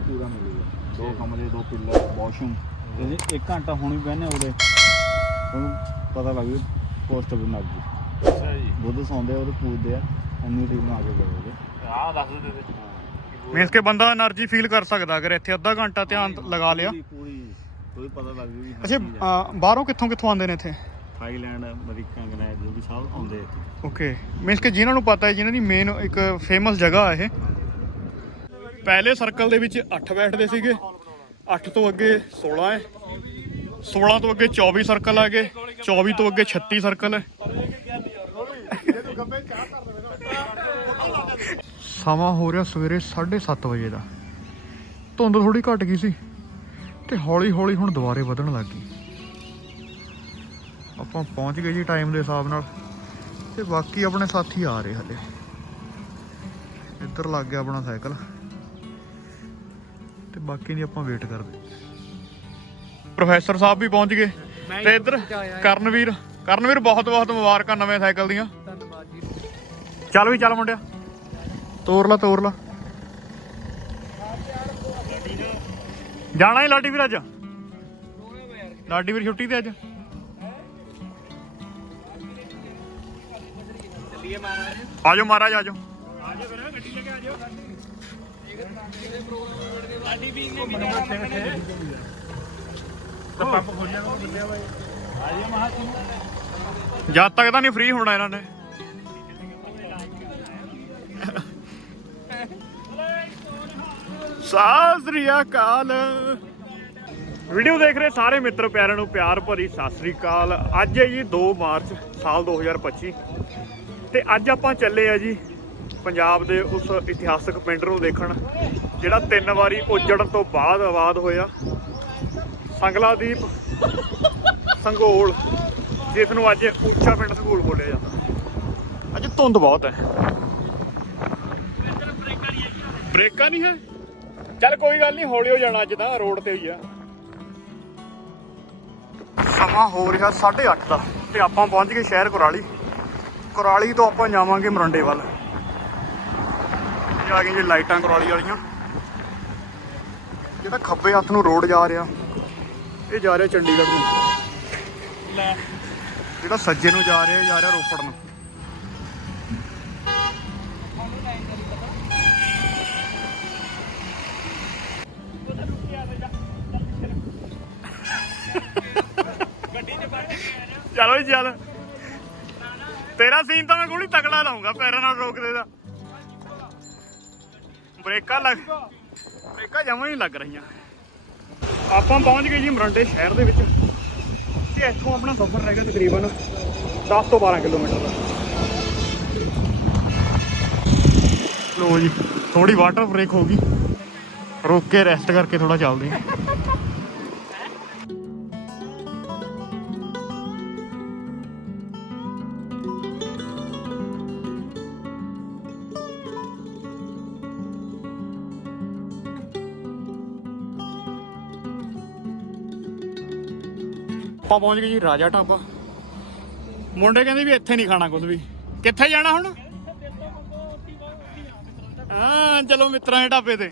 ਤੁਹਾਨੂੰ ਪੂਰਾ ਮਿਲੂਗਾ ਦੋ ਕਮਰੇ ਦੋ ਪਿੱਲਰ ਵਾਸ਼ਰੂਮ ਤੇ ਇੱਕ ਘੰਟਾ ਹੁਣ ਵੀ ਬਹਿਨੇ ਉਹਦੇ ਤੁਹਾਨੂੰ ਪਤਾ ਲੱਗ ਗਿਆ ਕੋਸਟ ਵੀ ਨਾ ਜੂ ਅੱਛਾ ਜੀ ਦੁੱਧ ਸੌਂਦੇ ਉਹ ਪੂਜਦੇ ਆ ਅੰਨੀ ਦੀ ਬਣਾ ਕੇ ਗਏ ਉਹਦੇ ਆਹ ਦੱਸ ਦੇ ਮੀਨਸ ਕੇ ਬੰਦਾ એનર્ਜੀ ਫੀਲ ਕਰ ਸਕਦਾ ਅਗਰ ਇੱਥੇ ਅੱਧਾ ਘੰਟਾ ਧਿਆਨ ਲਗਾ ਲਿਆ ਪੂਰੀ ਕੋਈ ਪਤਾ ਲੱਗ ਜੂ ਅੱਛਾ ਬਾਹਰੋਂ ਕਿੱਥੋਂ ਕਿੱਥੋਂ ਆਉਂਦੇ ਨੇ ਇੱਥੇ ਥਾਈਲੈਂਡ ਅਮਰੀਕਾ ਗਨੈਜ ਜੋ ਵੀ ਸਭ ਆਉਂਦੇ ਇੱਥੇ ਓਕੇ ਮੀਨਸ ਕੇ ਜਿਨ੍ਹਾਂ ਨੂੰ ਪਤਾ ਹੈ ਜਿਨ੍ਹਾਂ ਦੀ ਮੇਨ ਇੱਕ ਫੇਮਸ ਜਗ੍ਹਾ ਹੈ ਇਹ ਪਹਿਲੇ ਸਰਕਲ ਦੇ ਵਿੱਚ 8 ਬੈਠਦੇ ਸੀਗੇ। 8 ਤੋਂ ਅੱਗੇ 16 ਹੈ। 16 ਤੋਂ ਅੱਗੇ 24 ਸਰਕਲ ਆ ਗਏ। 24 ਤੋਂ ਅੱਗੇ 36 ਸਰਕਲ ਹੈ। ਸਮਾਂ ਹੋ ਰਿਹਾ ਸਵੇਰੇ 7:30 ਵਜੇ ਦਾ। ਧੁੰਦ ਥੋੜੀ ਘਟ ਗਈ ਸੀ ਤੇ ਹੌਲੀ ਹੌਲੀ ਹੁਣ ਦੁਬਾਰੇ ਵਧਣ ਲੱਗ ਗਈ। ਆਪਾਂ ਪਹੁੰਚ ਗਏ ਜੀ ਟਾਈਮ ਦੇ ਹਿਸਾਬ ਨਾਲ ਤੇ ਬਾਕੀ ਆਪਣੇ ਸਾਥੀ ਆ ਰਹੇ ਹਲੇ ਇੱਧਰ ਲੱਗ ਗਿਆ ਆਪਣਾ ਸਾਈਕਲ। ਤੇ ਬਾਕੀ ਦੀ ਆਪਾਂ ਵੇਟ ਕਰਦੇ। ਪ੍ਰੋਫੈਸਰ ਸਾਹਿਬ ਵੀ ਪਹੁੰਚ ਗਏ। ਤੇ ਇੱਧਰ ਕਰਨਵੀਰ ਕਰਨਵੀਰ ਬਹੁਤ ਬਹੁਤ ਮੁਬਾਰਕਾਂ ਨਵੇਂ ਸਾਈਕਲ ਦੀਆਂ। ਚੱਲ ਵੀ ਚੱਲ ਮੁੰਡਿਆ। ਤੋਰ ਲਾ ਤੋਰ ਲਾ। ਜਾਣਾ ਹੀ ਲਾਡੀ ਵੀਰ ਅੱਜ। ਲਾਡੀ ਵੀਰ ਛੁੱਟੀ ਤੇ ਅੱਜ। ਆਜੋ ਮਹਾਰਾਜ। ਆਜੋ ਜਦ ਤੱਕ ਤਾਂ ਨਹੀਂ ਫ੍ਰੀ ਹੋਣਾ ਇਹਨਾਂ ਨੇ। ਸਤਿ ਸ੍ਰੀ ਅਕਾਲ। ਵੀਡੀਓ ਦੇਖ ਰਹੇ ਸਾਰੇ ਮਿੱਤਰ ਪਿਆਰਿਆਂ ਨੂੰ, ਪਿਆਰ ਭਰੀ ਸਤਿ ਸ੍ਰੀ ਅਕਾਲ। ਅੱਜ ਹੈ ਜੀ 2 ਮਾਰਚ ਸਾਲ 2025 ਤੇ ਅੱਜ ਆਪਾਂ ਚੱਲੇ ਆ ਜੀ ਪੰਜਾਬ ਦੇ ਉਸ ਇਤਿਹਾਸਕ ਪਿੰਡ ਨੂੰ ਦੇਖਣ, ਜਿਹੜਾ ਤਿੰਨ ਵਾਰੀ ਉਜੜਨ ਤੋਂ ਬਾਅਦ ਆਬਾਦ ਹੋਇਆ। ਸੰਗਲਾਦੀਪ ਸੰਗੋਲ ਜਿਸ ਨੂੰ ਅੱਜ ਉੱਚਾ ਪਿੰਡ ਸੰਗੋਲ ਬੋਲਿਆ ਜਾਂਦਾ। ਅੱਜ ਧੁੰਦ ਬਹੁਤ ਹੈ। ਬ੍ਰੇਕਾਂ ਨਹੀਂ ਹੈ। ਚੱਲ ਕੋਈ ਗੱਲ ਨਹੀਂ, ਹੌਲੀ ਹੋ ਜਾਣਾ ਅੱਜ ਤਾਂ, ਰੋਡ ਤੇ ਹੀ ਆ। ਸਮਾਂ ਹੋ ਰਿਹਾ 8:30 ਦਾ, ਤੇ ਆਪਾਂ ਪਹੁੰਚ ਗਏ ਸ਼ਹਿਰ ਕੁਰਾਲੀ। ਕੁਰਾਲੀ ਤੋਂ ਆਪਾਂ ਜਾਵਾਂਗੇ ਮਰੰਡੇ ਵੱਲ। ਇਹ ਆ ਗਈਆਂ ਜੀ ਲਾਈਟਾਂ ਕੁਰਾਲੀ ਵਾਲੀਆਂ। ਜਿਹੜਾ ਖੱਬੇ ਹੱਥ ਨੂੰ ਰੋਡ ਜਾ ਰਿਹਾ। ਇਹ ਜਾ ਰਿਹਾ ਚੰਡੀਗੜ੍ਹ ਨੂੰ। ਲੈ। ਜਿਹੜਾ ਸੱਜੇ ਨੂੰ ਜਾ ਰਿਹਾ ਜਾ ਰਿਹਾ ਰੋਪੜ ਨੂੰ। ਚਲੋ ਜੀ ਚੱਲ। ਤੇਰਾ ਸੀਨ ਤਾਂ ਮੈਂ ਗੋਲੀ ਤਕੜਾ ਲਾਉਂਗਾ ਪੈਰਾਂ ਨਾਲ ਰੋਕ ਦੇ ਦਾ। ਬ੍ਰੇਕਾਂ ਲੱਗ, ਬ੍ਰੇਕਾਂ ਜਮਾਂ ਨਹੀਂ ਲੱਗ ਰਹੀਆਂ। ਆਪਾਂ ਪਹੁੰਚ ਗਏ ਜੀ ਮਰੰਡੇ ਸ਼ਹਿਰ ਦੇ ਵਿੱਚ। ਤੇ ਇੱਥੋਂ ਆਪਣਾ ਸਫ਼ਰ ਰਹਿ ਗਿਆ ਤਕਰੀਬਨ 10 ਤੋਂ 12 ਕਿਲੋਮੀਟਰ ਦਾ। ਲੋ ਜੀ ਥੋੜੀ ਵਾਟਰ ਬ੍ਰੇਕ ਹੋ ਗਈ। ਰੁਕ ਕੇ ਰੈਸਟ ਕਰਕੇ ਥੋੜਾ ਚੱਲਦੇ ਹਾਂ। ਆਪਾਂ ਪਹੁੰਚ ਗਏ ਜੀ, ਰਾਜਾ ਢਾਬਾ। ਮੁੰਡੇ ਕਹਿੰਦੇ ਵੀ ਇੱਥੇ ਨਹੀਂ ਖਾਣਾ ਕੁਝ ਵੀ। ਕਿੱਥੇ ਜਾਣਾ ਹੁਣ? ਹਾਂ, ਚਲੋ ਮਿੱਤਰਾਂ ਦੇ ਢਾਬੇ ਤੇ।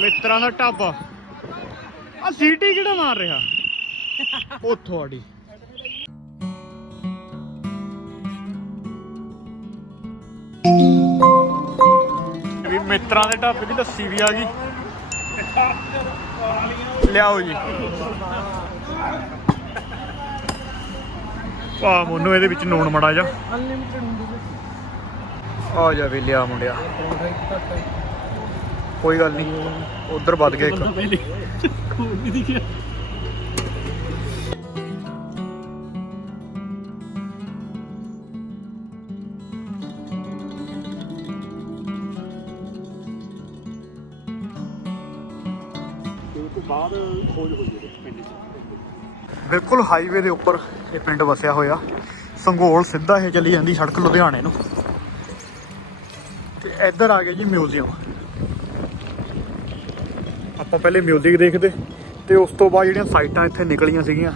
ਮਿੱਤਰਾਂ ਦਾ ਢਾਬਾ। ਆ ਸੀਟੀ ਕਿਹੜਾ ਮਾਰ ਰਿਹਾ? ਉਹ ਤੁਹਾਡੀ। ਵੀ ਮਿੱਤਰਾਂ ਦੇ ਢਾਬੇ ਦੀ ਲੱਸੀ ਵੀ ਆ ਗਈ। ਲਿਆਓ ਜੀ। ਆ ਮੋਨੂ ਇਹਦੇ ਵਿੱਚ ਨੂਣ ਮੜਾ ਜਾ ਆ ਜਾ ਵੀ ਲਿਆ ਮੁੰਡਿਆ। ਕੋਈ ਗੱਲ ਨਹੀਂ ਉਧਰ ਵੱਧ ਗਿਆ ਇੱਕ। ਬਾਅਦ ਖੋਜ ਹੋਈ ਹੈ ਪਿੰਡ 'ਚ। ਬਿਲਕੁਲ ਹਾਈਵੇ ਦੇ ਉੱਪਰ ਇਹ ਪਿੰਡ ਵਸਿਆ ਹੋਇਆ। ਸੰਘੋਲ ਸਿੱਧਾ ਇਹ ਚਲੀ ਜਾਂਦੀ ਸੜਕ ਲੁਧਿਆਣੇ ਨੂੰ। ਤੇ ਇੱਧਰ ਆ ਗਿਆ ਜੀ ਮਿਊਜ਼ੀਅਮ ਆਪਾਂ ਪਹਿਲੇ ਮਿਊਜ਼ਿਕ ਦੇਖਦੇ ਤੇ ਉਸ ਤੋਂ ਬਾਅਦ ਜਿਹੜੀਆਂ ਸਾਈਟਾਂ ਇੱਥੇ ਨਿਕਲੀਆਂ ਸੀਗੀਆਂ।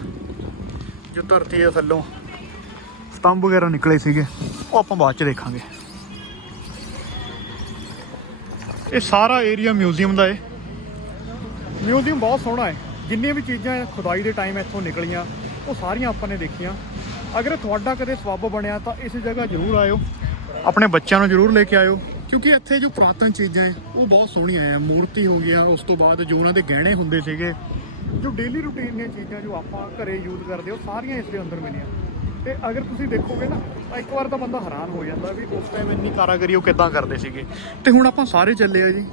ਜੋ ਧਰਤੀ ਦੇ ਥੱਲੋਂ ਸਤੰਭ ਵਗੈਰਾ ਨਿਕਲੇ ਸੀਗੇ, ਉਹ ਆਪਾਂ ਬਾਅਦ ਚ ਦੇਖਾਂਗੇ। ਇਹ ਸਾਰਾ ਏਰੀਆ ਮਿਊਜ਼ੀਅਮ ਦਾ ਹੈ ਮਿਊਜ਼ੀਅਮ ਬਹੁਤ ਸੋਹਣਾ ਹੈ। ਜਿੰਨੀਆਂ ਵੀ ਚੀਜ਼ਾਂ ਖੁਦਾਈ ਦੇ ਟਾਈਮ ਇੱਥੋਂ ਨਿਕਲੀਆਂ, ਉਹ ਸਾਰੀਆਂ ਆਪਾਂ ਨੇ ਦੇਖੀਆਂ। ਅਗਰ ਤੁਹਾਡਾ ਕਦੇ ਸਬੱਬ ਬਣਿਆ ਤਾਂ ਇਸ ਜਗ੍ਹਾ ਜ਼ਰੂਰ ਆਇਓ। ਆਪਣੇ ਬੱਚਿਆਂ ਨੂੰ ਜ਼ਰੂਰ ਲੈ ਕੇ ਆਇਓ, ਕਿਉਂਕਿ ਇੱਥੇ ਜੋ ਪੁਰਾਤਨ ਚੀਜ਼ਾਂ ਹੈ, ਉਹ ਬਹੁਤ ਸੋਹਣੀਆਂ ਹੈ। ਮੂਰਤੀ ਹੋ ਗਿਆ, ਉਸ ਤੋਂ ਬਾਅਦ ਜੋ ਉਹਨਾਂ ਦੇ ਗਹਿਣੇ ਹੁੰਦੇ ਸੀਗੇ, ਜੋ ਡੇਲੀ ਰੂਟੀਨ ਦੀਆਂ ਚੀਜ਼ਾਂ ਜੋ ਆਪਾਂ ਘਰੇ ਯੂਜ਼ ਕਰਦੇ, ਉਹ ਸਾਰੀਆਂ ਇਸ ਦੇ ਅੰਦਰ ਮਿਲੀਆਂ। ਤੇ ਅਗਰ ਤੁਸੀਂ ਦੇਖੋਗੇ ਨਾ, ਤਾਂ ਇੱਕ ਵਾਰ ਤਾਂ ਬੰਦਾ ਹੈਰਾਨ ਹੋ ਜਾਂਦਾ ਵੀ ਉਸ ਟਾਈਮ ਇੰਨੀ ਕਾਰਾਗਰੀ ਉਹ ਕਿੱਦਾਂ ਕਰਦੇ ਸੀਗੇ। ਤੇ ਹੁਣ ਆਪਾਂ ਸਾਰੇ ਚੱਲੇ ਆ ਜੀ।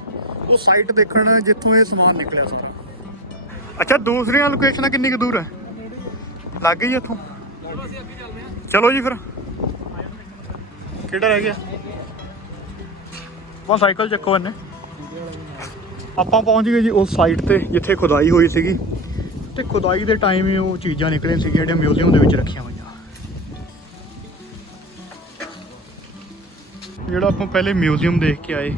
ਉਹ ਸਾਈਟ ਦੇਖਣ ਜਿੱਥੋਂ ਇਹ ਸਮਾਨ ਨਿਕਲਿਆ ਸਾਰਾ। ਅੱਛਾ, ਦੂਸਰੀਆਂ ਲੋਕੇਸ਼ਨਾਂ ਕਿੰਨੀ ਕੁ ਦੂਰ ਹੈ? ਲੱਗ ਗਈ ਇੱਥੋਂ? ਚਲੋ ਜੀ ਫਿਰ। ਕਿਹੜਾ ਰਹਿ ਗਿਆ? ਬਸ ਸਾਈਕਲ ਚੱਕੋ ਇਹਨੇ। ਆਪਾਂ ਪਹੁੰਚ ਗਏ ਜੀ ਉਸ ਸਾਈਟ ਤੇ, ਜਿੱਥੇ ਖੁਦਾਈ ਹੋਈ ਸੀਗੀ। ਤੇ ਖੁਦਾਈ ਦੇ ਟਾਈਮ ਹੀ ਉਹ ਚੀਜ਼ਾਂ ਨਿਕਲੀਆਂ ਸੀਗੀਆਂ ਜਿਹੜੀਆਂ ਮਿਊਜ਼ੀਅਮ ਦੇ ਵਿੱਚ ਰੱਖੀਆਂ ਹੋਈਆਂ। ਜਿਹੜਾ ਆਪਾਂ ਪਹਿਲੇ ਮਿਊਜ਼ੀਅਮ ਦੇਖ ਕੇ ਆਏ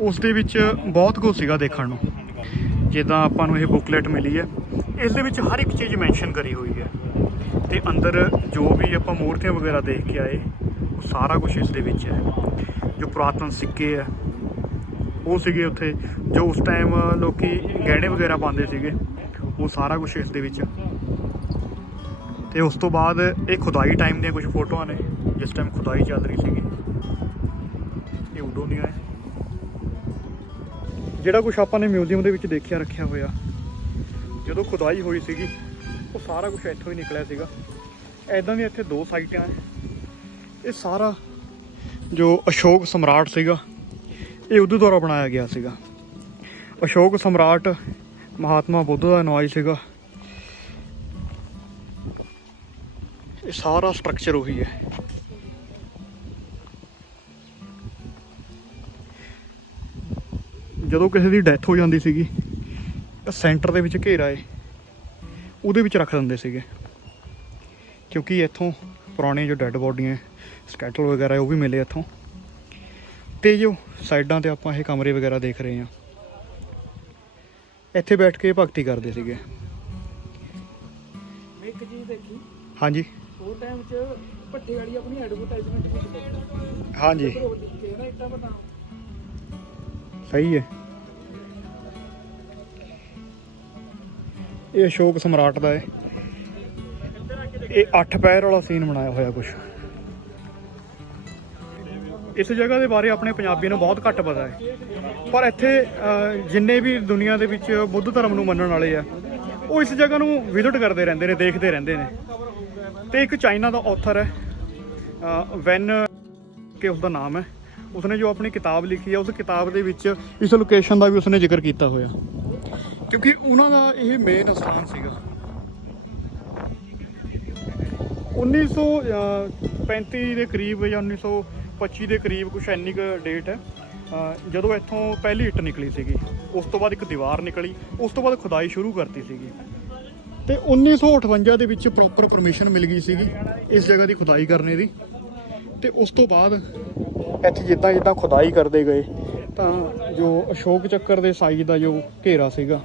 ਉਸ ਦੇ ਵਿੱਚ ਬਹੁਤ ਕੁਝ ਸੀਗਾ ਦੇਖਣ ਨੂੰ। ਜਿੱਦਾਂ ਆਪਾਂ ਨੂੰ ਇਹ ਬੁਕਲੇਟ ਮਿਲੀ ਹੈ। ਇਸ ਦੇ ਵਿੱਚ ਹਰ ਇੱਕ ਚੀਜ਼ ਮੈਂਸ਼ਨ ਕਰੀ ਹੋਈ ਹੈ। ਤੇ ਅੰਦਰ ਜੋ ਵੀ ਆਪਾਂ ਮੂਰਤੀਆਂ ਵਗੈਰਾ ਦੇਖ ਕੇ ਆਏ, ਉਹ ਸਾਰਾ ਕੁਝ ਇਸ ਦੇ ਵਿੱਚ ਹੈ। ਜੋ ਪੁਰਾਤਨ ਸਿੱਕੇ ਹੈ, ਉਹ ਸੀਗੇ ਉੱਥੇ। ਜੋ ਉਸ ਟਾਈਮ ਲੋਕੀ ਗਹਿਣੇ ਵਗੈਰਾ ਪਾਉਂਦੇ ਸੀਗੇ, ਉਹ ਸਾਰਾ ਕੁਝ ਇਸ ਦੇ ਵਿੱਚ। ਤੇ ਉਸ ਤੋਂ ਬਾਅਦ ਇਹ ਖੁਦਾਈ ਟਾਈਮ ਦੀਆਂ ਕੁਝ ਫੋਟੋਆਂ ਨੇ, ਜਿਸ ਟਾਈਮ ਖੁਦਾਈ ਚੱਲ ਰਹੀ ਸੀਗੀ। ਜਿਹੜਾ ਕੁਝ ਆਪਾਂ ਨੇ ਮਿਊਜ਼ੀਅਮ ਦੇ ਵਿੱਚ ਦੇਖਿਆ, ਰੱਖਿਆ ਹੋਇਆ। ਜਦੋਂ ਖੁਦਾਈ ਹੋਈ ਸੀਗੀ, ਉਹ ਸਾਰਾ ਕੁਝ ਇੱਥੋਂ ਹੀ ਨਿਕਲਿਆ ਸੀਗਾ। ਐਦਾਂ ਦੀਆਂ ਇੱਥੇ ਦੋ ਸਾਈਟਾਂ ਇਹ ਸਾਰਾ ਜੋ ਅਸ਼ੋਕ ਸਮਰਾਟ ਸੀਗਾ, ਇਹ ਉਹਦੇ ਦੁਆਰਾ ਬਣਾਇਆ ਗਿਆ ਸੀਗਾ। ਅਸ਼ੋਕ ਸਮਰਾਟ ਮਹਾਤਮਾ ਬੁੱਧ ਦਾ ਨਵਾਈ ਸੀਗਾ। ਇਹ ਸਾਰਾ ਸਟਰਕਚਰ ਉਹੀ ਹੈ ਜਦੋਂ ਕਿਸੇ ਦੀ ਡੈਥ ਹੋ ਜਾਂਦੀ ਸੀਗੀ ਤਾਂ ਸੈਂਟਰ ਦੇ ਵਿੱਚ ਘੇਰਾ ਏ। ਉਹਦੇ ਵਿੱਚ ਰੱਖ ਦਿੰਦੇ ਸੀਗੇ। ਕਿਉਂਕਿ ਇੱਥੋਂ ਪੁਰਾਣੇ ਜੋ ਡੈੱਡ ਬੋਡੀਆਂ ਸਕੈਟਲ ਵਗੈਰਾ ਉਹ ਵੀ ਮਿਲੇ ਇੱਥੋਂ। ਤੇ ਜੋ ਸਾਈਡਾਂ ਤੇ ਆਪਾਂ ਇਹ ਕਮਰੇ ਵਗੈਰਾ ਦੇਖ ਰਹੇ ਹਾਂ। ਇੱਥੇ ਬੈਠ ਕੇ ਭਗਤੀ ਕਰਦੇ ਸੀਗੇ। ਇੱਕ ਦੇਖੀ। ਹਾਂਜੀ। ਉਹ ਟਾਈਮ 'ਚ ਭੱਠੇ ਵਾਲੀ ਆਪਣੀ ਐਡਵਰਟਾਈਜ਼ਮੈਂਟ ਵਿੱਚ ਦੇਖੀ ਹਾਂਜੀ ਸਹੀ ਹੈ। ਇਹ ਅਸ਼ੋਕ ਸਮਰਾਟ ਦਾ ਹੈ। ਇਹ ਅੱਠ ਪੈਰ ਵਾਲਾ ਸੀਨ ਬਣਾਇਆ ਹੋਇਆ ਕੁਝ ਇਸ ਜਗ੍ਹਾ ਦੇ ਬਾਰੇ ਆਪਣੇ ਪੰਜਾਬੀਆਂ ਨੂੰ ਬਹੁਤ ਘੱਟ ਪਤਾ ਹੈ। ਪਰ ਇੱਥੇ ਜਿੰਨੇ ਵੀ ਦੁਨੀਆ ਦੇ ਵਿੱਚ ਬੁੱਧ ਧਰਮ ਨੂੰ ਮੰਨਣ ਵਾਲੇ ਆ, ਉਹ ਇਸ ਜਗ੍ਹਾ ਨੂੰ ਵਿਜ਼ਿਟ ਕਰਦੇ ਰਹਿੰਦੇ ਨੇ, ਦੇਖਦੇ ਰਹਿੰਦੇ ਨੇ। ਤੇ ਇੱਕ ਚਾਈਨਾ ਦਾ ਔਥਰ ਹੈ ਵੈਨ ਕਿ ਉਸ ਦਾ ਨਾਮ ਹੈ। ਉਸਨੇ ਜੋ ਆਪਣੀ ਕਿਤਾਬ ਲਿਖੀ ਹੈ, ਉਸ ਕਿਤਾਬ ਦੇ ਵਿੱਚ ਇਸ ਲੋਕੇਸ਼ਨ ਦਾ ਵੀ ਉਸਨੇ ਜ਼ਿਕਰ ਕੀਤਾ ਹੋਇਆ। ਕਿਉਂਕਿ ਉਹਨਾਂ ਦਾ ਇਹ ਮੇਨ ਸਥਾਨ ਸੀਗਾ। 1935 ਦੇ ਕਰੀਬ ਜਾਂ 1925 ਦੇ ਕਰੀਬ ਕੁਛ ਐਨੀ ਕੁ ਡੇਟ ਹੈ। ਜਦੋਂ ਇੱਥੋਂ ਪਹਿਲੀ ਇੱਟ ਨਿਕਲੀ ਸੀਗੀ, ਉਸ ਤੋਂ ਬਾਅਦ ਇੱਕ ਦੀਵਾਰ ਨਿਕਲੀ, ਉਸ ਤੋਂ ਬਾਅਦ ਖੁਦਾਈ ਸ਼ੁਰੂ ਕਰਤੀ ਸੀਗੀ। ਤੇ 1958 ਦੇ ਵਿੱਚ ਪ੍ਰੋਪਰ ਪਰਮਿਸ਼ਨ ਮਿਲ ਗਈ ਸੀਗੀ ਇਸ ਜਗ੍ਹਾ ਦੀ ਖੁਦਾਈ ਕਰਨੇ ਦੀ। ਤੇ ਉਸ ਤੋਂ ਬਾਅਦ ਇੱਥੇ ਜਿੱਦਾਂ ਜਿੱਦਾਂ ਖੁਦਾਈ ਕਰਦੇ ਗਏ, ਤਾਂ ਜੋ ਅਸ਼ੋਕ ਚੱਕਰ ਦੇ ਸਾਈਜ਼ ਦਾ ਜੋ ਘੇਰਾ ਸੀਗਾ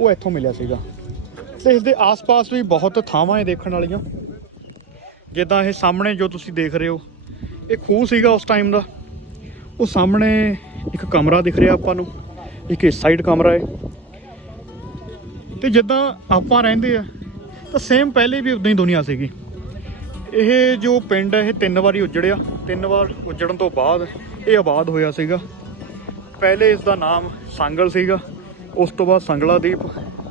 ਉਹ ਇੱਥੋਂ ਮਿਲਿਆ ਸੀਗਾ। ਤੇ ਇਸ ਦੇ ਆਸ-ਪਾਸ ਵੀ ਬਹੁਤ ਥਾਵਾਂ ਹੈ ਦੇਖਣ ਵਾਲੀਆਂ। ਜਿੱਦਾਂ ਇਹ ਸਾਹਮਣੇ ਜੋ ਤੁਸੀਂ ਦੇਖ ਰਹੇ ਹੋ, ਇਹ ਖੂਹ ਸੀਗਾ ਉਸ ਟਾਈਮ ਦਾ। ਉਹ ਸਾਹਮਣੇ ਇੱਕ ਕਮਰਾ ਦਿਖ ਰਿਹਾ ਆਪਾਂ ਨੂੰ, ਇੱਕ ਇਸ ਸਾਈਡ ਕਮਰਾ ਹੈ। ਤੇ ਜਿੱਦਾਂ ਆਪਾਂ ਰਹਿੰਦੇ ਆ, ਤਾਂ ਸੇਮ ਪਹਿਲੇ ਵੀ ਉਦਾਂ ਹੀ ਦੁਨੀਆ ਸੀਗੀ। ਇਹ ਜੋ ਪਿੰਡ ਹੈ ਇਹ ਤਿੰਨ ਵਾਰੀ ਉਜੜਿਆ। ਤਿੰਨ ਵਾਰ ਉਜੜਨ ਤੋਂ ਬਾਅਦ ਇਹ ਆਬਾਦ ਹੋਇਆ ਸੀਗਾ। ਪਹਿਲੇ ਇਸ ਦਾ ਨਾਮ ਸੰਗਲ ਸੀਗਾ। ਉਸ ਤੋਂ ਬਾਅਦ ਸੰਗਲਾ ਦੀਪ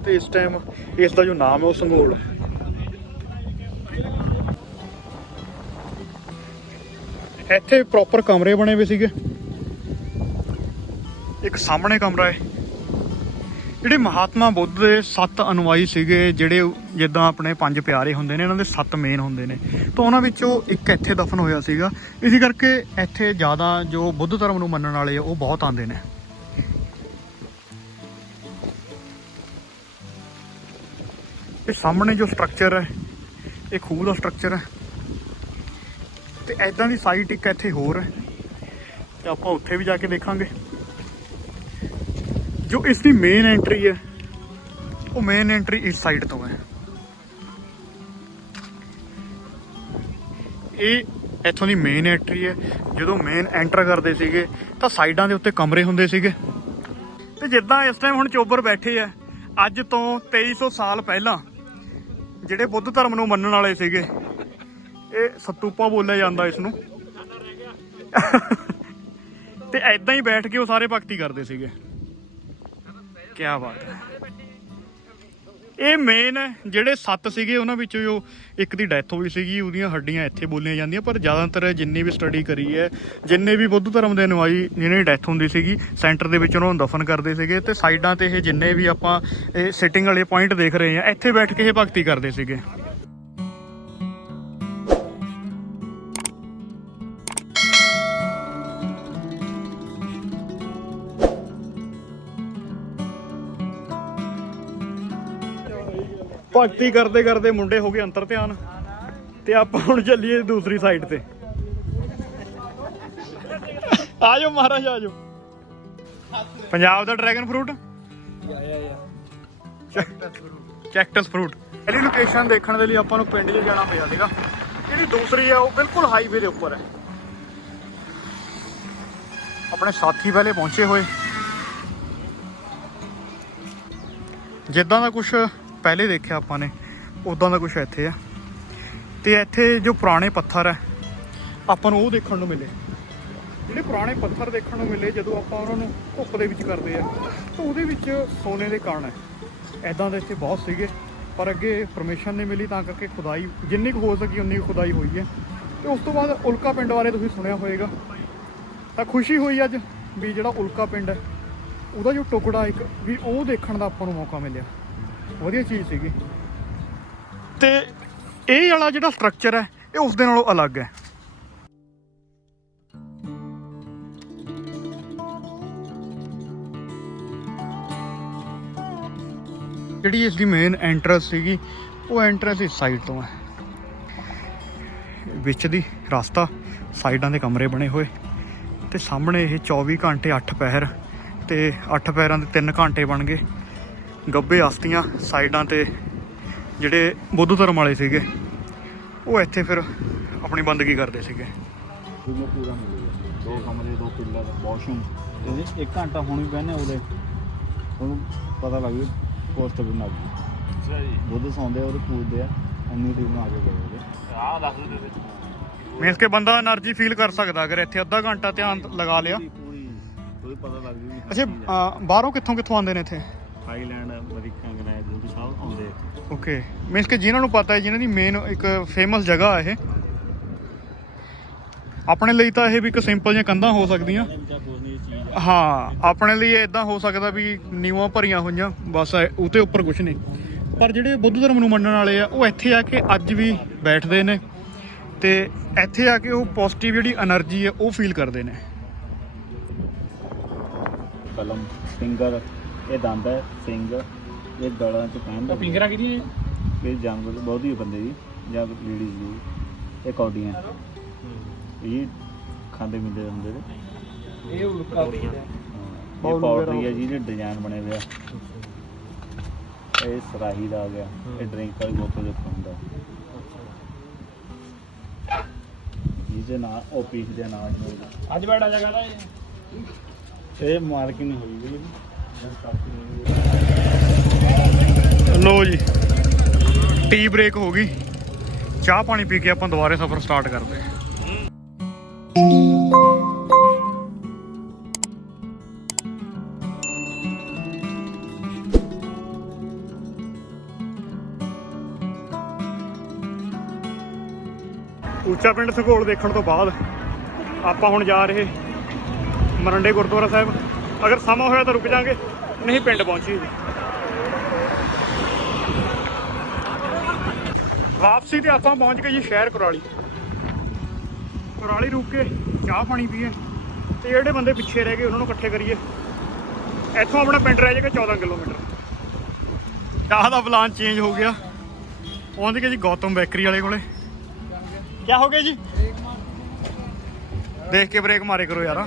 ਤੇ ਇਸ ਟਾਈਮ ਇਸ ਦਾ ਜੋ ਨਾਮ ਹੈ ਉਹ ਸੰਗੋਲ। ਇੱਥੇ ਪ੍ਰੋਪਰ ਕਮਰੇ ਬਣੇ ਹੋਏ ਸੀਗੇ। ਇੱਕ ਸਾਹਮਣੇ ਕਮਰਾ ਹੈ। ਜਿਹੜੇ ਮਹਾਤਮਾ ਬੁੱਧ ਦੇ ਸੱਤ ਅਨੁਵਾਈ ਸੀਗੇ, ਜਿਹੜੇ ਜਿੱਦਾਂ ਆਪਣੇ ਪੰਜ ਪਿਆਰੇ ਹੁੰਦੇ ਨੇ, ਇਹਨਾਂ ਦੇ ਸੱਤ ਮੇਨ ਹੁੰਦੇ ਨੇ। ਤਾਂ ਉਹਨਾਂ ਵਿੱਚੋਂ ਇੱਕ ਇੱਥੇ ਦਫਨ ਹੋਇਆ ਸੀਗਾ। ਇਸੇ ਕਰਕੇ ਇੱਥੇ ਜ਼ਿਆਦਾ ਜੋ ਬੁੱਧ ਧਰਮ ਨੂੰ ਮੰਨਣ ਵਾਲੇ ਆ, ਉਹ ਬਹੁਤ ਆਉਂਦੇ ਨੇ। ਇਹ ਸਾਹਮਣੇ ਜੋ ਸਟਰਕਚਰ ਹੈ, ਇਹ ਖੂਹ ਦਾ ਸਟਰਕਚਰ ਹੈ। ਤੇ ਐਦਾਂ ਦੀ ਸਾਈਟ ਇੱਕ ਇੱਥੇ ਹੋਰ ਹੈ, ਤੇ ਆਪਾਂ ਉੱਥੇ ਵੀ ਜਾ ਕੇ ਦੇਖਾਂਗੇ। ਜੋ ਇਸ ਦੀ ਮੇਨ ਐਂਟਰੀ ਹੈ, ਉਹ ਮੇਨ ਐਂਟਰੀ ਇਸ ਸਾਈਡ ਤੋਂ ਹੈ। ਇਹ ਇੱਥੋਂ ਦੀ ਮੇਨ ਐਂਟਰੀ ਹੈ। ਜਦੋਂ ਮੇਨ ਐਂਟਰ ਕਰਦੇ ਸੀਗੇ, ਤਾਂ ਸਾਈਡਾਂ ਦੇ ਉੱਤੇ ਕਮਰੇ ਹੁੰਦੇ ਸੀਗੇ। ਤੇ ਜਿੱਦਾਂ ਇਸ ਟਾਈਮ ਹੁਣ ਚੋਬਰ ਬੈਠੇ ਆ ਅੱਜ ਤੋਂ 2300 ਸਾਲ ਪਹਿਲਾਂ ਜਿਹੜੇ ਬੁੱਧ ਧਰਮ ਨੂੰ ਮੰਨਣ ਵਾਲੇ ਸੀਗੇ, ਇਹ ਸਤੂਪਾ ਬੋਲਿਆ ਜਾਂਦਾ ਇਸ ਨੂੰ ਤੇ ਐਦਾਂ ਹੀ ਬੈਠ ਕੇ ਉਹ ਸਾਰੇ ਭਗਤੀ ਕਰਦੇ ਸੀਗੇ। ਕੀ ਬਾਤ ਹੈ। ਇਹ ਮੇਨ ਜਿਹੜੇ ਸੱਤ ਸੀਗੇ ਉਹਨਾਂ ਵਿੱਚੋਂ ਜੋ ਇੱਕ ਦੀ ਡੈਥ ਹੋਈ ਸੀਗੀ, ਉਹਦੀਆਂ ਹੱਡੀਆਂ ਇੱਥੇ ਬੋਲੀਆਂ ਜਾਂਦੀਆਂ, ਪਰ ਜ਼ਿਆਦਾਤਰ ਜਿੰਨੀ ਵੀ ਸਟੱਡੀ ਕਰੀ ਹੈ, ਜਿੰਨੇ ਵੀ ਬੁੱਧ ਧਰਮ ਦੇ ਅਨੁਆਈ ਜਿਹਨਾਂ ਦੀ ਡੈਥ ਹੁੰਦੀ ਸੀਗੀ ਸੈਂਟਰ ਦੇ ਵਿੱਚ ਉਹਨਾਂ ਨੂੰ ਦਫਨ ਕਰਦੇ ਸੀਗੇ ਤੇ ਸਾਈਡਾਂ ਤੇ ਇਹ ਜਿੰਨੇ ਵੀ ਆਪਾਂ ਇਹ ਸਿਟਿੰਗ ਵਾਲੇ ਪੁਆਇੰਟ ਦੇਖ ਰਹੇ ਆ ਇੱਥੇ ਬੈਠ ਕੇ ਇਹ ਭਗਤੀ ਕਰਦੇ ਸੀਗੇ। ਭਗਤੀ ਕਰਦੇ ਕਰਦੇ ਮੁੰਡੇ ਹੋ ਗਏ ਅੰਤਰ ਧਿਆਨ ਤੇ ਆਪਾਂ ਹੁਣ ਚੱਲੀਏ ਦੂਸਰੀ ਸਾਈਡ ਤੇ। ਆ ਜਾਓ ਮਹਾਰਾਜ ਆ ਜਾਓ ਪੰਜਾਬ ਦਾ ਡਰੈਗਨ ਫਰੂਟ ਕੈਕਟਸ ਫਰੂਟ ਇਹਦੀ ਲੋਕੇਸ਼ਨ ਦੇਖਣ ਦੇ ਲਈ ਆਪਾਂ ਨੂੰ ਪਿੰਡ 'ਚ ਜਾਣਾ ਪਿਆ ਸੀਗਾ। ਜਿਹੜੀ ਦੂਸਰੀ ਆ, ਉਹ ਬਿਲਕੁਲ ਹਾਈਵੇ ਦੇ ਉੱਪਰ ਹੈ। ਆਪਣੇ ਸਾਥੀ ਪਹਿਲੇ ਪਹੁੰਚੇ ਹੋਏ। ਜਿੱਦਾਂ ਦਾ ਕੁਝ ਪਹਿਲੇ ਦੇਖਿਆ ਆਪਾਂ ਨੇ ਉਦਾਂ ਦਾ ਕੁਝ ਇੱਥੇ ਆ। ਤੇ ਇੱਥੇ ਜੋ ਪੁਰਾਣੇ ਪੱਥਰ ਹੈ ਆਪਾਂ ਨੂੰ ਉਹ ਦੇਖਣ ਨੂੰ ਮਿਲੇ। ਜਿਹੜੇ ਪੁਰਾਣੇ ਪੱਥਰ ਦੇਖਣ ਨੂੰ ਮਿਲੇ, ਜਦੋਂ ਆਪਾਂ ਉਹਨਾਂ ਨੂੰ ਧੁੱਪ ਦੇ ਵਿੱਚ ਕਰਦੇ ਆ, ਤਾਂ ਉਹਦੇ ਵਿੱਚ ਸੋਨੇ ਦੇ ਕਣ ਹੈ ਐਦਾਂ ਦੇ ਇੱਥੇ ਬਹੁਤ ਸੀਗੇ, ਪਰ ਅੱਗੇ ਪਰਮਿਸ਼ਨ ਨਹੀਂ ਮਿਲੀ, ਤਾਂ ਕਰਕੇ ਖੁਦਾਈ, ਜਿੰਨੀ ਕੁ ਹੋ ਸਕੀ ਉਨੀ ਕੁ ਖੁਦਾਈ ਹੋਈ ਹੈ। ਤੇ ਉਸ ਤੋਂ ਬਾਅਦ ਉਲਕਾ ਪਿੰਡ ਬਾਰੇ ਤੁਸੀਂ ਸੁਣਿਆ ਹੋਵੇਗਾ। ਤਾਂ ਖੁਸ਼ੀ ਹੋਈ ਅੱਜ ਵੀ ਜਿਹੜਾ ਉਲਕਾ ਪਿੰਡ ਹੈ, ਉਹਦਾ ਜੋ ਟੁਕੜਾ ਇੱਕ, ਵੀ ਉਹ ਦੇਖਣ ਦਾ ਆਪਾਂ ਨੂੰ ਮੌਕਾ ਮਿਲਿਆ। ਵਧੀਆ ਚੀਜ਼ ਸੀਗੀ। ਤੇ ਇਹ ਵਾਲਾ ਜਿਹੜਾ ਸਟਰਕਚਰ ਹੈ, ਇਹ ਉਸ ਦੇ ਨਾਲੋਂ ਅਲੱਗ ਹੈ। ਜਿਹੜੀ ਇਸ ਦੀ ਮੇਨ ਐਂਟਰੈਂਸ ਸੀਗੀ, ਉਹ ਐਂਟਰੈਂਸ ਇਸ ਸਾਈਡ ਤੋਂ ਹੈ। ਵਿੱਚ ਦੀ ਰਸਤਾ, ਸਾਈਡਾਂ ਦੇ ਕਮਰੇ ਬਣੇ ਹੋਏ। ਤੇ ਸਾਹਮਣੇ ਇਹ 24 ਘੰਟੇ 8 ਪੈਰ ਤੇ 8 ਪੈਰਾਂ ਦੇ 3 ਘੰਟੇ ਬਣ ਗਏ। ਗੱਬੇ ਆਸਤੀਆਂ ਸਾਈਡਾਂ ਤੇ ਜਿਹੜੇ ਬੁੱਧ ਧਰਮ ਵਾਲੇ ਸੀਗੇ ਉਹ ਇੱਥੇ ਫਿਰ ਆਪਣੀ ਬੰਦਗੀ ਕਰਦੇ ਸੀਗੇ। ਰੂਮ ਕੇ ਬੰਦਾ એનર્ਜੀ ਫੀਲ ਕਰ ਸਕਦਾ ਅਗਰ ਇੱਥੇ ਅੱਧਾ ਘੰਟਾ ਧਿਆਨ ਲਗਾ ਲਿਆ। ਪੂਰੀ ਪਤਾ ਲੱਗ ਜੂ ਅੱਛਾ ਬਾਹਰੋਂ ਕਿੱਥੋਂ ਕਿੱਥੋਂ ਆਉਂਦੇ ਨੇ ਇੱਥੇ? ਓਕੇ ਮੀਨਸ ਕਿ ਜਿਹਨਾਂ ਨੂੰ ਪਤਾ ਹੈ ਜਿਹਨਾਂ ਦੀ ਮੇਨ ਇੱਕ ਫੇਮਸ ਜਗ੍ਹਾ ਹੈ ਇਹ ਆਪਣੇ ਲਈ ਤਾਂ ਇਹ ਵੀ ਇੱਕ ਸਿੰਪਲ ਜਿਹੀਆਂ ਕੰਧਾਂ ਹੋ ਸਕਦੀਆਂ। ਹਾਂ ਆਪਣੇ ਲਈ ਇਦਾਂ ਹੋ ਸਕਦਾ ਵੀ ਨੀਵਾਂ ਭਰੀਆਂ ਹੋਈਆਂ ਬਸ ਉਤੇ ਉੱਪਰ ਕੁਝ ਨਹੀਂ। ਪਰ ਜਿਹੜੇ ਬੁੱਧ ਧਰਮ ਨੂੰ ਮੰਨਣ ਵਾਲੇ ਆ ਉਹ ਇੱਥੇ ਆ ਕੇ ਅੱਜ ਵੀ ਬੈਠਦੇ ਨੇ ਤੇ ਇੱਥੇ ਆ ਕੇ ਉਹ ਪੋਜ਼ਿਟਿਵ ਜਿਹੜੀ એનર્ਜੀ ਹੈ ਉਹ ਫੀਲ ਕਰਦੇ ਨੇ। ਕਲਮ ਫਿੰਗਰ ਇਹ ਦੰਦ ਹੈ ਫਿੰਗਰ ਇਹ ਗਲਾਂ ਚ ਪਹਿਨਦਾ ਪਿੰਗਰਾ ਕਿਹਦੀ ਇਹ ਜੰਗ ਬਹੁਤੀ ਬੰਦੇ ਦੀ ਜਾਂ ਲੇਡੀਜ਼ ਦੀ। ਇਹ ਕੌਡੀਆਂ। ਇਹ ਖਾਂਦੇ ਮਿਲਦੇ ਹੁੰਦੇ ਨੇ। ਇਹ ਉਲਕਾ ਹੈ। ਇਹ ਪਾਊਡਰ ਹੀ ਹੈ ਜਿਹਦੇ ਡਿਜ਼ਾਈਨ ਬਣੇ ਹੋਏ ਆ। ਇਹ ਸਰਾਹੀ ਦਾ ਆ ਗਿਆ। ਇਹ ਡਰਿੰਕ ਵਾਲੀ ਬੋਤਲ ਦੇ ਉੱਪਰ ਹੁੰਦਾ। ਜਿਹਦੇ ਨਾਲ ਉਹ ਪੀਸ ਦੇ ਨਾਲ ਅੱਜ ਬੈਠਾ ਜਗ੍ਹਾ ਦਾ ਇਹ ਇਹ ਮਾਰਕਿੰਗ ਹੋਈ। ਵੀ ਲੋ ਜੀ ਟੀ ਬ੍ਰੇਕ ਹੋ ਗਈ। ਚਾਹ ਪਾਣੀ ਪੀ ਕੇ ਆਪਾਂ ਦੁਬਾਰੇ ਸਫ਼ਰ ਸਟਾਰਟ ਕਰਦੇ ਹਾਂ। ਉੱਚਾ ਪਿੰਡ ਸਗੋਲ ਦੇਖਣ ਤੋਂ ਬਾਅਦ ਆਪਾਂ ਹੁਣ ਜਾ ਰਹੇ ਮਰੰਡੇ ਗੁਰਦੁਆਰਾ ਸਾਹਿਬ। ਅਗਰ ਸਮਾਂ ਹੋਇਆ ਤਾਂ ਰੁਕ ਜਾਾਂਗੇ, ਨਹੀਂ ਪਿੰਡ ਪਹੁੰਚੀ। ਜੀ ਵਾਪਸੀ ਤੇ ਆਪਾਂ ਪਹੁੰਚ ਗਏ ਜੀ ਸ਼ਹਿਰ ਕੁਰਾਲੀ। ਕੁਰਾਲੀ ਰੁਕ ਕੇ ਚਾਹ ਪਾਣੀ ਪੀਏ ਤੇ ਜਿਹੜੇ ਬੰਦੇ ਪਿੱਛੇ ਰਹਿ ਗਏ ਉਹਨਾਂ ਨੂੰ ਇਕੱਠੇ ਕਰੀਏ। ਇੱਥੋਂ ਆਪਣਾ ਪਿੰਡ ਰਹਿ ਜਾਏਗਾ 14 ਕਿਲੋਮੀਟਰ। ਚਾਹ ਦਾ ਪਲਾਨ ਚੇਂਜ ਹੋ ਗਿਆ। ਪਹੁੰਚ ਗਏ ਜੀ ਗੌਤਮ ਬੇਕਰੀ ਵਾਲੇ ਕੋਲੇ। ਕੀ ਹੋ ਗਿਆ ਜੀ? ਦੇਖ ਕੇ ਬ੍ਰੇਕ ਮਾਰੇ ਕਰੋ ਯਾਰ।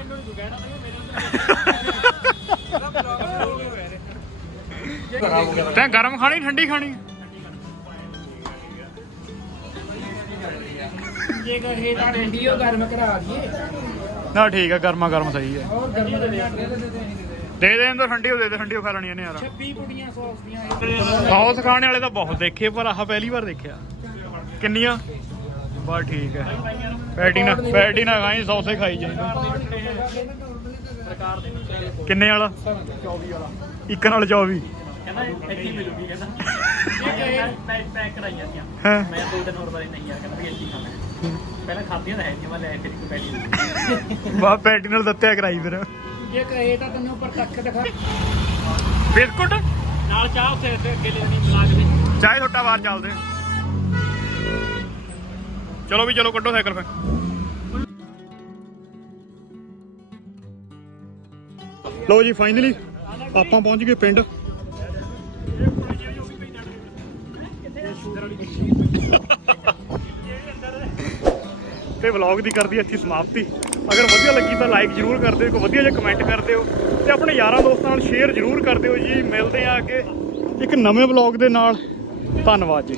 ਤੈਂ ਗਰਮ ਖਾਣੀ ਠੰਡੀ ਖਾਣੀ? ਜੇ ਕਹੇ ਤਾਂ ਠੰਡੀ ਉਹ ਗਰਮ ਕਰਾ ਦਈਏ। ਨਾ ਠੀਕ ਆ ਗਰਮਾ ਗਰਮ ਸਹੀ ਹੈ ਹੋਰ ਗਰਮ ਦੇ ਦੇ ਦੇ ਇਹਨੂੰ ਠੰਡੀ ਹੋ ਦੇ ਦੇ ਠੰਡੀ ਹੋ ਖਾ ਲੈਣੀਆਂ ਨੇ ਯਾਰ। 26 ਪੁੜੀਆਂ ਸੌਸ ਦੀਆਂ ਸੌਸ ਖਾਣੇ ਵਾਲੇ ਤਾਂ ਬਹੁਤ ਦੇਖੇ ਪਰ ਆਹ ਪਹਿਲੀ ਵਾਰ ਦੇਖਿਆ। ਕਿੰਨੀਆਂ? ਬਸ ਠੀਕ ਹੈ। ਪੈਟੀ ਨਾ ਪੈਟੀ ਨਾ ਖਾਈ ਸੌਸੇ ਖਾਈ ਜਾਈਂ। ਕਿੰਨੇ ਵਾਲਾ? 24 ਵਾਲਾ ਇੱਕ ਨਾਲ 24 ਕਹਿੰਦਾ ਇੱਥੇ ਮਿਲੂਗੀ ਕਹਿੰਦਾ। ਪੈਕ ਪੈਕ ਕਰਾਈਆਂ ਸੀ ਮੈਂ ਦੋ ਦਿਨ ਹੋਰ ਬਾਰੇ ਨਹੀਂ ਯਾਰ ਕਹਿੰਦਾ ਵੀ ਇੱਥੇ ਖਾਣਾ। ਪਹਿਲਾਂ ਖਾਧੀਆਂ ਤਾਂ ਹੈ ਨਹੀਂ ਮੈਂ ਲੈ ਕੇ ਇੱਕ ਪੈਟੀ ਬਾ ਪੈਟੀ ਨਾਲ ਦਿੱਤਿਆ ਕਰਾਈ ਫਿਰ। ਜੇ ਕਹੇ ਤਾਂ ਤੈਨੂੰ ਉੱਪਰ ਤੱਕ ਦਿਖਾ। ਬਿਸਕੁਟ? ਨਾਲ ਚਾਹ ਉੱਥੇ ਅੱਗੇ ਅੱਗੇ ਲੈਣੀ ਬਣਾ ਕੇ ਦੇ। ਚਾਹੇ ਛੋਟਾ ਬਾਹਰ ਚੱਲਦੇ। ਚਲੋ ਵੀ ਚਲੋ ਕੱਢੋ ਸਾਈਕਲ ਫਿਰ। ਲੋ ਜੀ ਫਾਈਨਲੀ ਆਪਾਂ ਪਹੁੰਚ ਗਏ ਪਿੰਡ। ਤੇ ਵਲੌਗ ਦੀ ਕਰਦੀ ਇੱਥੇ ਸਮਾਪਤੀ। ਅਗਰ ਵਧੀਆ ਲੱਗੀ ਤਾਂ ਲਾਈਕ ਜਰੂਰ ਕਰ ਦਿਓ ਕੋਈ ਵਧੀਆ ਜਿਹਾ ਕਮੈਂਟ ਕਰ ਦਿਓ ਤੇ ਆਪਣੇ ਯਾਰਾਂ ਦੋਸਤਾਂ ਨਾਲ ਸ਼ੇਅਰ ਜਰੂਰ ਕਰ ਦਿਓ ਜੀ। ਮਿਲਦੇ ਆ ਅੱਗੇ ਇੱਕ ਨਵੇਂ ਵਲੌਗ ਦੇ ਨਾਲ। ਧੰਨਵਾਦ ਜੀ।